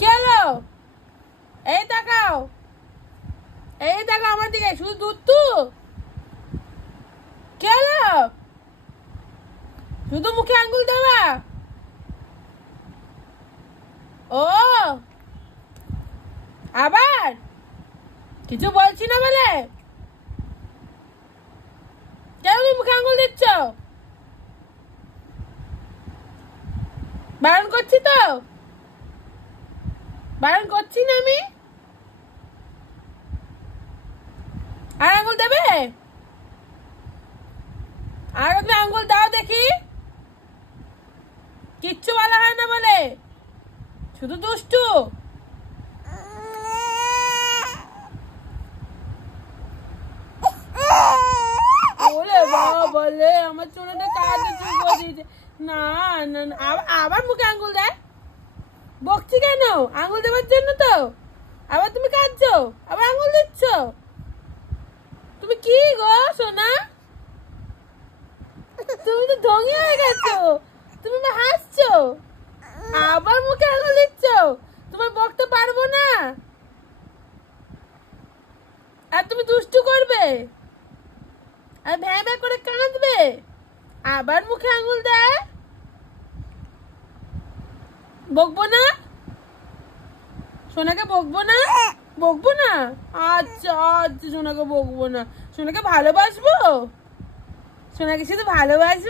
কি হলো? এই তাকাও, এই তাকাও আমার দিকে। শুধু দুধ তো? কি হলো? শুধু মুখে আঙ্গুল দেওয়া? ও আবার কিছু বলছি না বলে কেন তুমি মুখে আঙ্গুল দিচ্ছ? বারণ করছি তো, বারণ করছি না আমি। আর আঙ্গুল দেবে? আর তুমি আঙ্গুল দাও দেখি। কিচ্ছু বলা হয় না বলে, শুধু দুষ্টু। ওরে বাবা বলে আমার চোনাটা কাঁদতে শুরু করে দিয়েছে। না না না, আবার মুখে আঙ্গুল দেয়। বকছি কেন? আঙ্গুল দেওয়ার জন্য তো। আবার তুমি কাঁদছো, আবার আঙ্গুল দিচ্ছ। তুমি কি গো সোনা, তুমি তো ঢঙি হয়ে গেছো। তুমি হাসছো, আবার মুখে আঙুল দিচ্ছ। তোমার বকতে পারবো না। আর তুমি দুষ্টু করবে আর ভ্যাঁ ভ্যাঁ করে কাঁদবে, আবার মুখে আঙুল দেয়। বকবো না সোনাকে, বকবো না, বকবো না। আচ্ছা আচ্ছা, সোনাকে বকবো না। সোনাকে ভালোবাসবো, সোনাকে শুধু ভালোবাসবো।